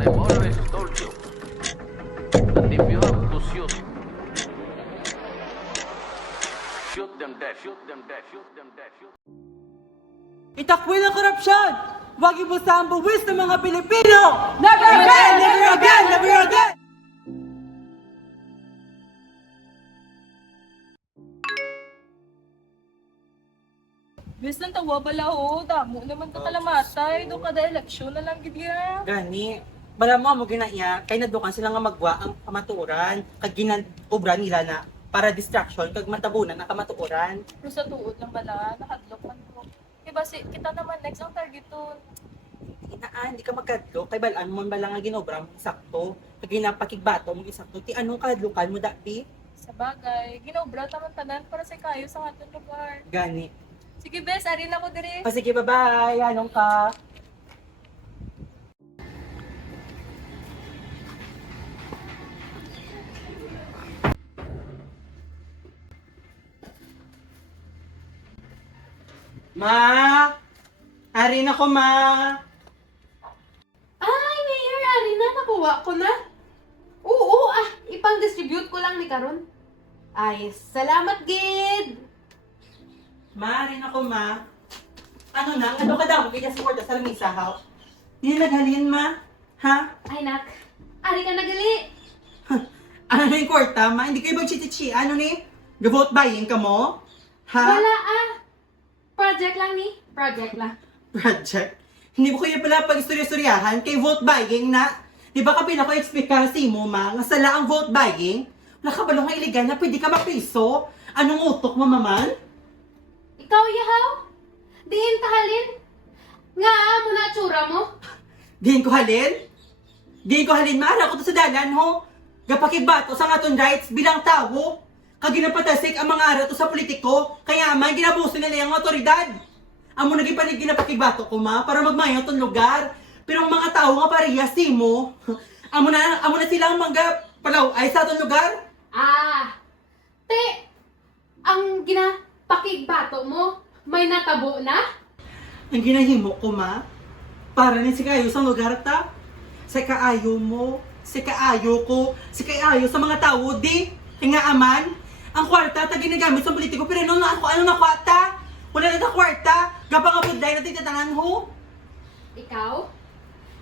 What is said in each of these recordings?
I've always told you that if you have to shoot, shoot them dead, shoot them dead, shoot them dead, shoot. Itakwil ang korupsyon! Huwag ibusa ang buwis ng mga Pilipino! Never again! Never again! Never again! Bes lang tawa bala ho, damo naman ka kalamatay, do kada eleksyon na lang gid ya. Gani, malam mo ginaya, kay nadukan sila nga magwa ang kamatuoran, kag ginobra nila na para distraction, kag matabunan ang kamatuoran. Pero sa tuod lang bala, nakadlok man ko. Iba si kita naman next ang targeton. Inaan, di ka magkadlo, kay balaan mo bala nga ginobra mo isakto, kag ginapakigbato mo isakto, ti anong kadlukan mo dati? Sa bagay, ginobra taman tanan para sa kayo sa aton lugar. Gani. Sige bes, ari na ko dire. O sige, bye-bye, anong ka? Ma! Ari na ko, ma! Ay, Mayor, ari na, nakuha ko na. Oo, ipang-distribute ko lang ni Karon. Ay, salamat, Gid. Ma, ari na ko, ma. Ano na? Ano ka daw? Kaya support sa lamisa, ha? Hindi naghalin, ma. Ha? Ay, nak. Ari ka nagali. Ano na yung kwarta, ma? Hindi kayo mag-chichi. Ano ni? Ga-vote buying ka mo? Ha? Wala Project lang ni. Project lang. Project? Hindi mo kayo pala pag-istorya-istoryahan kay vote buying na. Di ba ka pinaka-expect ka si mo, ma? Nga sala ang vote buying? Wala ka ba nga iligan na pwede ka mapiso? Anong utok mo, maman? Ikaw, Yahaw? Diin tahalin. Nga, mo na tsura mo. Diin ko halin? Diin ko halin, ma? Ara ko to sa dalan, ho? Gapakigbato sa ngaton rights bilang tao. Kag ginapatasik ang mga araw to sa politiko, kaya man ginabuso nila yung otoridad. Amo naging panig ginapakigbato ko, ma, para magmayo tong lugar. Pero ang mga tao nga pareha si mo, amo na silang mga palaw ay sa tong lugar. Te, ang ginapakigbato mo, may natabo na? Ang ginahimo ko, ma, para ni si kayo sa lugar ta. Sa kaayo mo, sa kaayo ko, sa kaayo sa mga tao, di. Kaya aman, ang kwarta ta ginagamit sa politiko, pero ano na kwarta? Wala na ta kwarta, gapa nga budlay na titatanan ho. Ikaw?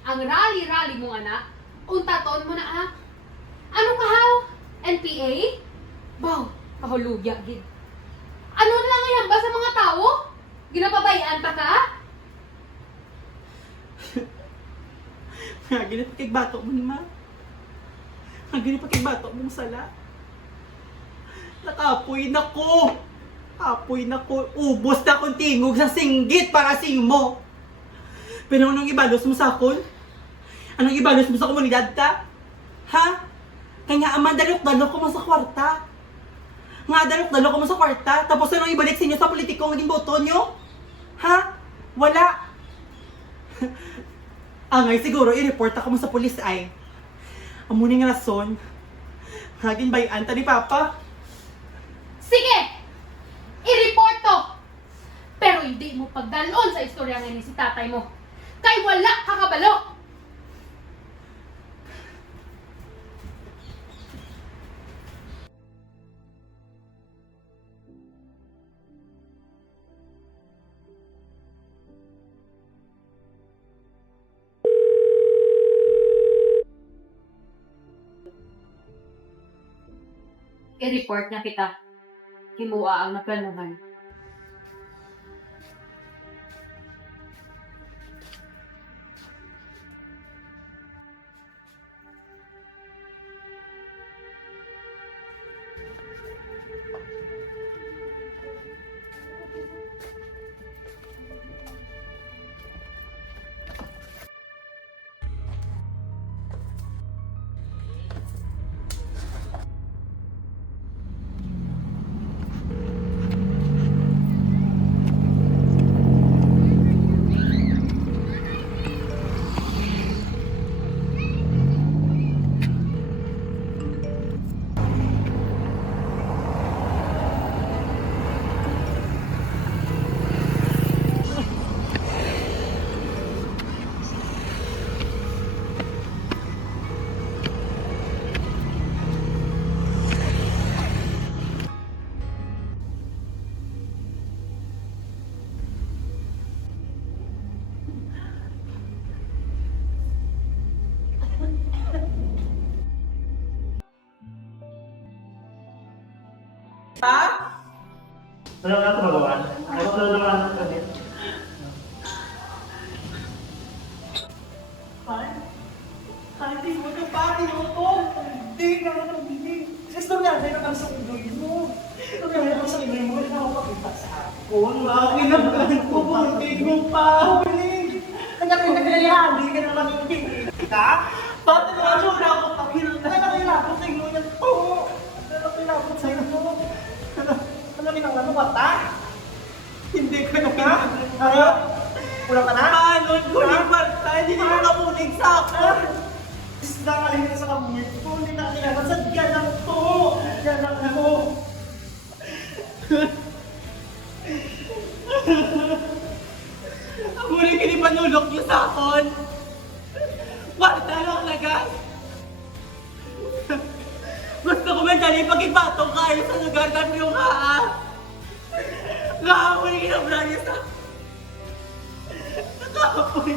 Ang rally-rally mo, anak, untaton mo na, Ano kahaw? NPA? Baw, kahulugya, gid. Ano na lang yan ba sa mga tao? Ginapabayaan pa ka? Nga ginapakigbato mo, ma. Nga ginapakigbato mong sala. Nakapoy na ko. Apoy na ko. Ubos na akong tingog sa singgit para sing mo. Pero anong ibalos mo sa akon? Anong ibalos mo sa komunidad ta? Ha? Kaya nga aman, dalok-dalok ko mo sa kwarta. Nga dalok-dalok ko mo sa kwarta. Tapos anong ibalik sa inyo sa politiko ng boto nyo? Ha? Wala. Angay, siguro i-report ako mo sa pulis ay. Amuning rason. Hagin bayan ta ni Papa. Sige! I-report to! Pero hindi mo pagdalon sa istorya ngayon si tatay mo. Kay wala kakabalo! I-report na kita. Himua ang naplanuhan. Ha? Wala nga ito magawan. Ay, wala naman ang kanit. Hindi mo ka pa, tinutol. Hindi ka na nabili. Gusto nga, dahil naman sa uloy mo. Ito nga naman sa uloy mo, hindi na ako pakita sa akin. Bakit naman ko, hindi mo pa. Huli. Nagkakilala, hindi ka na lang yung kita. Bakit naman mo na ako pakilala? Nakakilapot sa inyo yan to. Nakakilapot sa inyo. Ano ginagawa mo, ta? Hindi ka na ka. Wala ka na? Paano ko yung bata? Hindi mo nakulig sa akin. Isda ka rin sa kamit ko. Hindi na kailangan. Sadya lang to. Yan lang ako. Ang muli kinipanulok niyo sa akin. Kwarta lang lagas. Gusto ko man dali pag-ipatong kayo sa lugar ka niyo ka. Nga, muli kinabra niyo sa akin. Nakapoy.